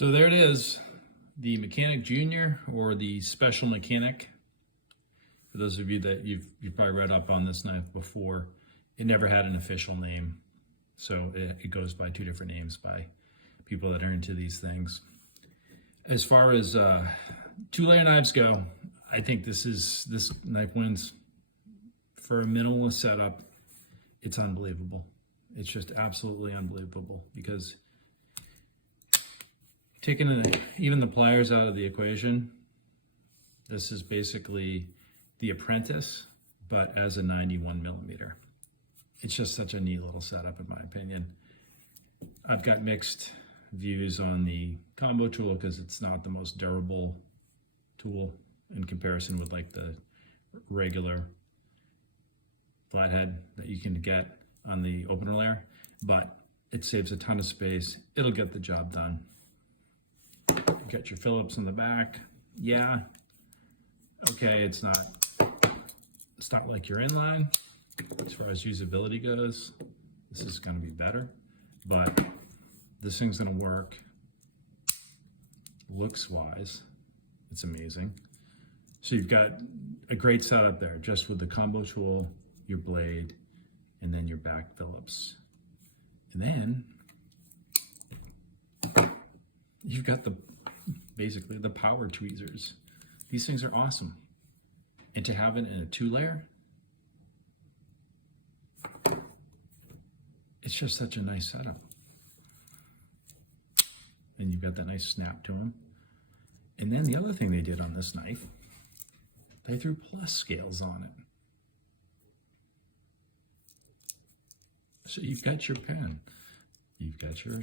So there it is, the Mechanic Junior, or the Special Mechanic. For those of you that you've probably read up on this knife before, it never had an official name. So it goes by two different names by people that are into these things. As far as two-layer knives go, I think this knife wins. For a minimalist setup, it's unbelievable. It's just absolutely unbelievable, because taking even the pliers out of the equation, this is basically the Apprentice, but as a 91 millimeter. It's just such a neat little setup, in my opinion. I've got mixed views on the combo tool because it's not the most durable tool in comparison with like the regular flathead that you can get on the opener layer, but it saves a ton of space. It'll get the job done. You got your Phillips in the back. Yeah. Okay, it's not like your inline. As far as usability goes, this is going to be better, but this thing's going to work. Looks wise, it's amazing. So you've got a great setup there, just with the combo tool, your blade, and then your back Phillips. And then you've got basically the power tweezers. These things are awesome. And to have it in a two-layer, it's just such a nice setup. And you've got that nice snap to them. And then the other thing they did on this knife, they threw plus scales on it. So you've got your pen, you've got your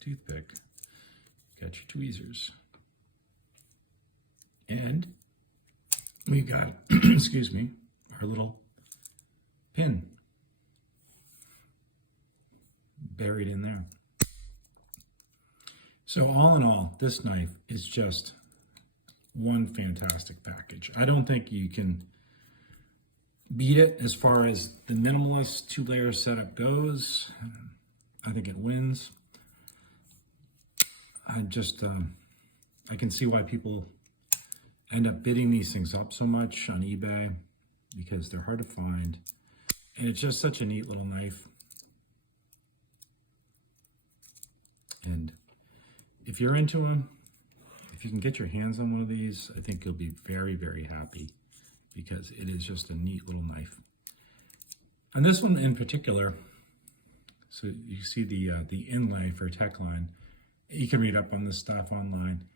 toothpick, you've got your tweezers, and we've got, excuse me, our little pin buried in there. So all in all, this knife is just one fantastic package. I don't think you can beat it as far as the minimalist two-layer setup goes. I think it wins. I can see why people end up bidding these things up so much on eBay, because they're hard to find. And it's just such a neat little knife. And if you're into them, if you can get your hands on one of these, I think you'll be very, very happy, because it is just a neat little knife. And this one in particular, so you see the inlay for Techline. You can read up on this stuff online.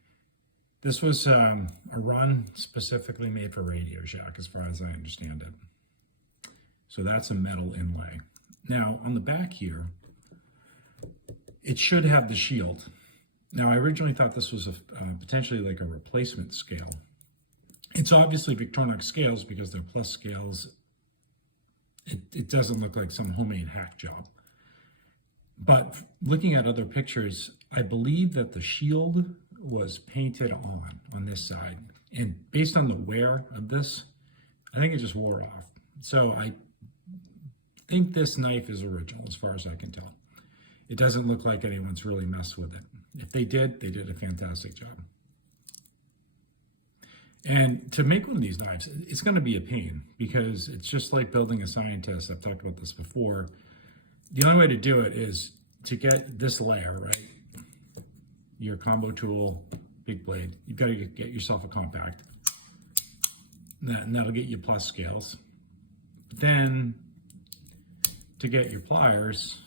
This was a run specifically made for Radio Shack, as far as I understand it. So that's a metal inlay. Now on the back here, it should have the shield. Now I originally thought this was potentially like a replacement scale. It's obviously Victorinox scales, because they're plus scales. It doesn't look like some homemade hack job. But looking at other pictures, I believe that the shield was painted on this side. And based on the wear of this, I think it just wore off. So I think this knife is original, as far as I can tell. It doesn't look like anyone's really messed with it. If they did a fantastic job. And to make one of these knives, it's going to be a pain, because it's just like building a scientist. I've talked about this before. The only way to do it is to get this layer, right? Your combo tool, big blade. You've got to get yourself a compact. And that'll get you plus scales. Then to get your pliers,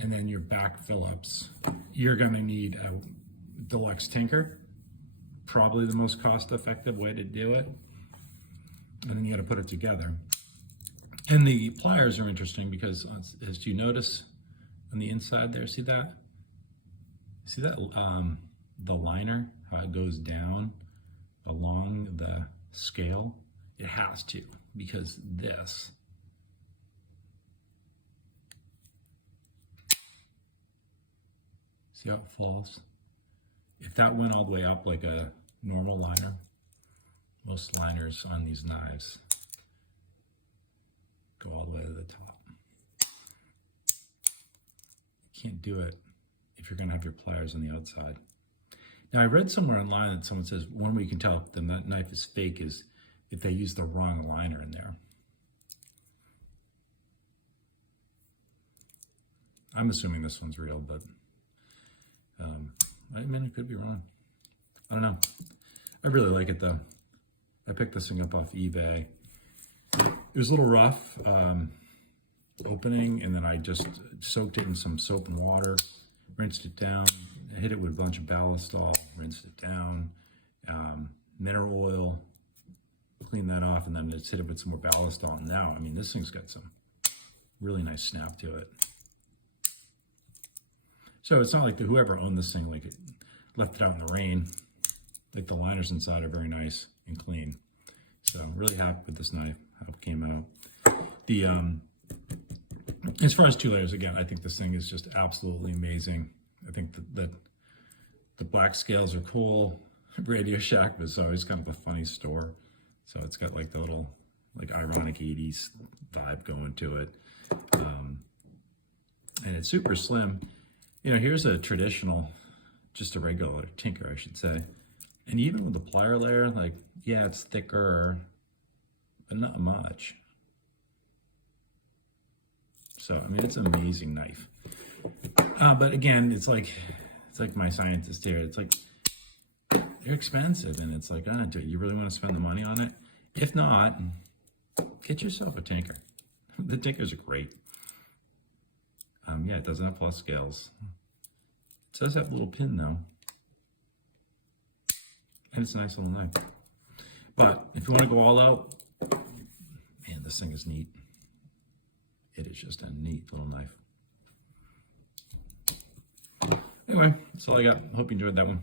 and then your back Phillips, you're going to need a deluxe tinker. Probably the most cost-effective way to do it. And then you got to put it together. And the pliers are interesting, because as you notice on the inside there, see that? See that the liner, how it goes down along the scale? It has to, because this, see how it falls? If that went all the way up like a normal liner, most liners on these knives go all the way to the top. You can't do it if if you're going to have your pliers on the outside. Now, I read somewhere online that someone says one way you can tell if the knife is fake is if they use the wrong liner in there. I'm assuming this one's real, but I mean, it could be wrong. I don't know. I really like it though. I picked this thing up off eBay. It was a little rough opening, and then I just soaked it in some soap and water, rinsed it down, hit it with a bunch of ballistol, rinsed it down, mineral oil, clean that off, and then just hit it with some more ballistol. And now, I mean, this thing's got some really nice snap to it. So it's not like whoever owned this thing like it left it out in the rain. Like the liners inside are very nice and clean. So I'm really happy with this knife, how it came out. The as far as 2 layers, again, I think this thing is just absolutely amazing. I think that the black scales are cool. Radio Shack was always kind of a funny store. So it's got like the little like ironic 80s vibe going to it. And it's super slim. You know, here's a traditional, just a regular tinker, I should say. And even with the plier layer, like, yeah, it's thicker, but not much. So, I mean, it's an amazing knife. But again, it's like my scientist here. It's like, they're expensive, and it's like, do you really want to spend the money on it? If not, get yourself a tinker. The tinkers are great. Yeah, it doesn't have plus scales. It does have a little pin though. And it's a nice little knife. But if you want to go all out, man, this thing is neat. It is just a neat little knife. Anyway, that's all I got. Hope you enjoyed that one.